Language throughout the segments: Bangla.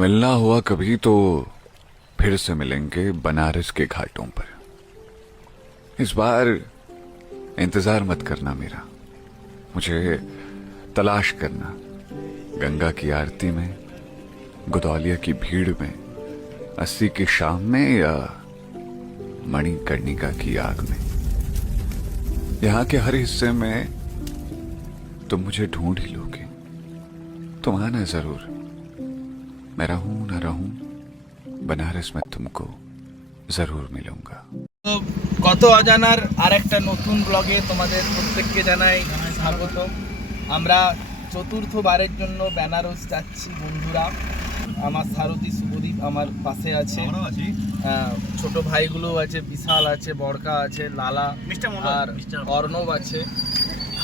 मिलना हुआ कभी तो फिर से मिलेंगे बनारस के घाटों पर। इस बार इंतजार मत करना मेरा, मुझे तलाश करना गंगा की आरती में, गुदौलिया की भीड़ में, अस्सी की शाम में या मणिकर्णिका की आग में। यहाँ के हर हिस्से में तुम मुझे ढूंढ ही लोगे। तुम आना जरूर, मैं रहूं ना रहूं, बनारस में तुमको जरूर मिलूंगा। তো কত অজানার আরেকটা নতুন ব্লগে তোমাদের প্রত্যেককে জানাই স্বাগত। আমরা চতুর্থবারের জন্য বেনারস যাচ্ছি বন্ধুরা। আমার সারথি শুভদীপ আমার পাশে আছে, ছোট ভাইগুলো আছে, বিশাল আছে, বড়কা আছে, লালা আর অর্ণব আছে।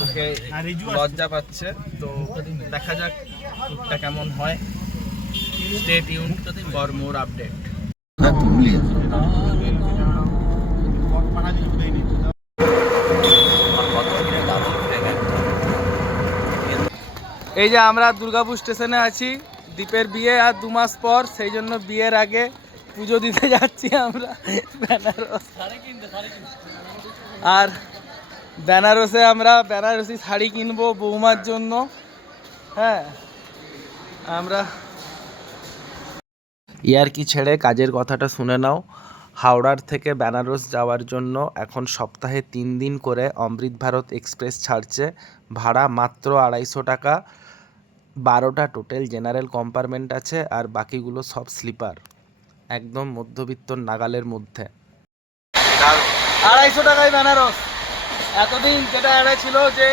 ওকে লজ্জা পাচ্ছে, তো দেখা যাক টুকটা কেমন হয়। Stay tuned for more update. এই যে আমরা দুর্গাপুর স্টেশনে আছি, দীপের বিয়ে আর 2 মাস পর, সেই জন্য বিয়ের আগে পুজো দিতে যাচ্ছি আমরা বেনারস। আর বেনারসে আমরা বেনারসি শাড়ি কিনবো বৌমার জন্য। হ্যাঁ, আমরা ইয়ার্কি ছেড়ে কাজের কথাটা শুনে নাও। হাওড়ার থেকে বেনারস যাওয়ার জন্য এখন সপ্তাহে 3 দিন করে অমৃত ভারত এক্সপ্রেস ছাড়ছে। ভাড়া মাত্র 250 টাকা। 12টা টোটাল জেনারেল কম্পার্টমেন্ট আছে আর বাকিগুলো সব স্লিপার, একদম মধ্যবিত্তর নাগালের মধ্যে। 250 টাকায় বেনারস। এতদিন যেটা এড়ে ছিল যে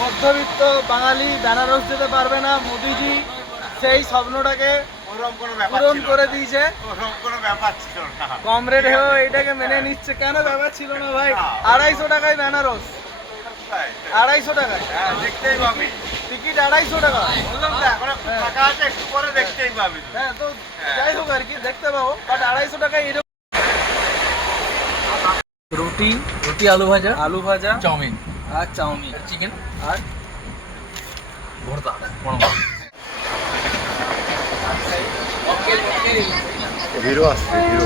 মধ্যবিত্ত বাঙালি বেনারস যেতে পারবে না, মোদিজি সেই স্বপ্নটাকে পূরণ করে দিয়েছে। কমরেড হয়েও এটাকে মেনে নিচ্ছে। কেন ব্যাপার ছিল না ভাই? 250 টাকায় বেনারস, 250 টাকায় টিকিট, 250 টাকা। হ্যাঁ, তো যাই হোক আর কি, দেখতে পাবো, বাট 250 টাকায় এরকম। রুটি, আলু ভাজা, চাউমিন আর চিকেন আর ভর্তা। হিরো আসছে, hero.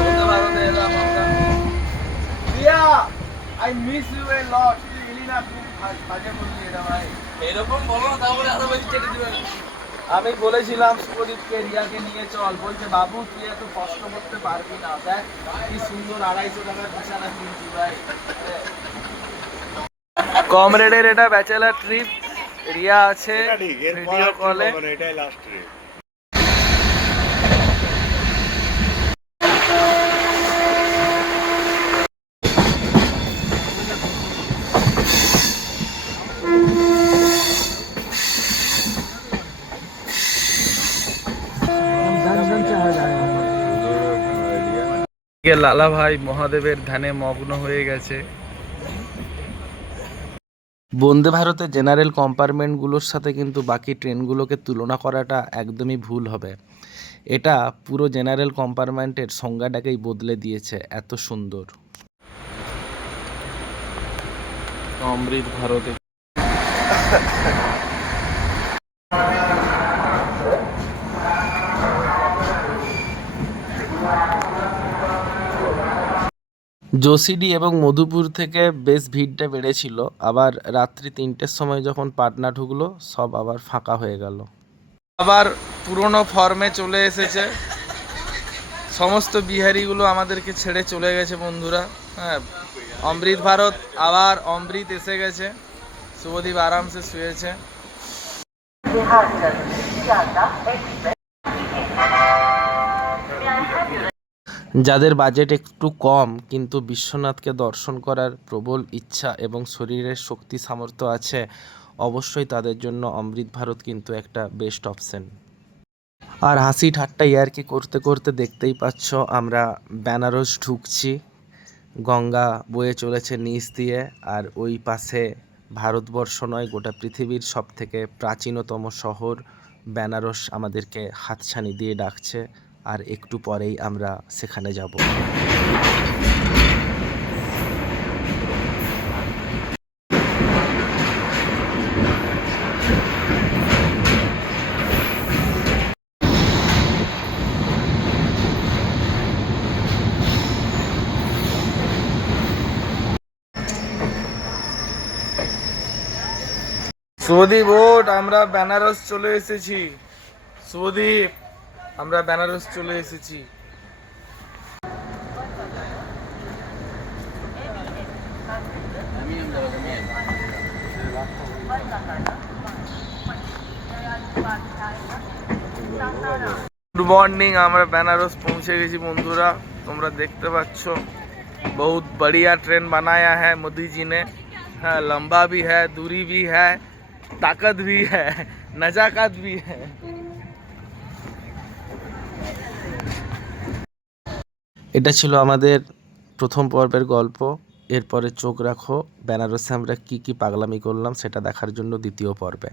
I miss you a lot. এলিনা খুব বাজে বললি এটা ভাই। এরকম বলো না, তাহলে আরো বেশি কেটে দিবে। আমি বলেছিলাম শুভদীপকে, রিয়াকে নিয়ে চল, বলছে বাবু তুই এত কষ্ট করতে পারবি না, দেখ কি সুন্দর 250 টাকার বিছানা কিনছি ভাই। কমরেডের এটা ব্যাচেলার ট্রিপ। রিয়া আছে ভিডিও কলে। এটাই লাস্ট ট্রিপ। লালা ভাই মহাদেবের ধ্যানে মগ্ন হয়ে গেছে। বন্দে ভারতের জেনারেল কম্পার্টমেন্টগুলোর সাথে কিন্তু বাকি ট্রেনগুলোকে তুলনা করাটা একদমই ভুল হবে। এটা পুরো জেনারেল কম্পার্টমেন্টের সংজ্ঞাটাকেই বদলে দিয়েছে, এত সুন্দর। অমৃত ভারতে যোশীডি এবং মধুপুর থেকে বেশ ভিড়টা বেড়েছিল, আবার রাত্রি 3টের সময় যখন পাটনা ঢুকলো সব আবার ফাঁকা হয়ে গেল। আবার পুরনো ফর্মে চলে এসেছে, সমস্ত বিহারিগুলো আমাদেরকে ছেড়ে চলে গেছে বন্ধুরা। হ্যাঁ, অমৃত ভারত আবার অমৃত এসে গেছে। শুভদীপ আরামসে শুয়েছে। যাদের বাজেট একটু কম কিন্তু বিশ্বনাথকে দর্শন করার প্রবল ইচ্ছা এবং শরীরের শক্তি সামর্থ্য আছে, অবশ্যই তাদের জন্য অমৃত ভারত কিন্তু একটা বেস্ট অপশন। আর হাসি ঠাট্টা ইয়ার্কি করতে করতে দেখতেই পাচ্ছ আমরা বেনারস ঢুকছি। গঙ্গা বয়ে চলেছে নিচ দিয়ে, আর ওই পাশে ভারতবর্ষ নয় গোটা পৃথিবীর সবথেকে প্রাচীনতম শহর বেনারস আমাদেরকে হাতছানি দিয়ে ডাকছে। আর একটু পরেই আমরা সেখানে যাব। শুভদীপ ওঠ, আমরা বেনারস চলে এসেছি। শুভদীপ, আমরা বেনারস চলে এসেছি। गुड मॉर्निंग, আমরা বেনারস পৌঁছে গেছি বন্ধুরা। তোমরা দেখতে পাচ্ছ बहुत बढ़िया ट्रेन बनाया है मोदी जी ने। हाँ, लंबा भी है, दूरी भी है, ताकत भी है, नजाकत भी है। এটা ছিল আমাদের প্রথম পর্বের গল্প। এরপরে চোখ রাখো বেনারসে আমরা কি কি পাগলামি করলাম সেটা দেখার জন্য দ্বিতীয় পর্বে।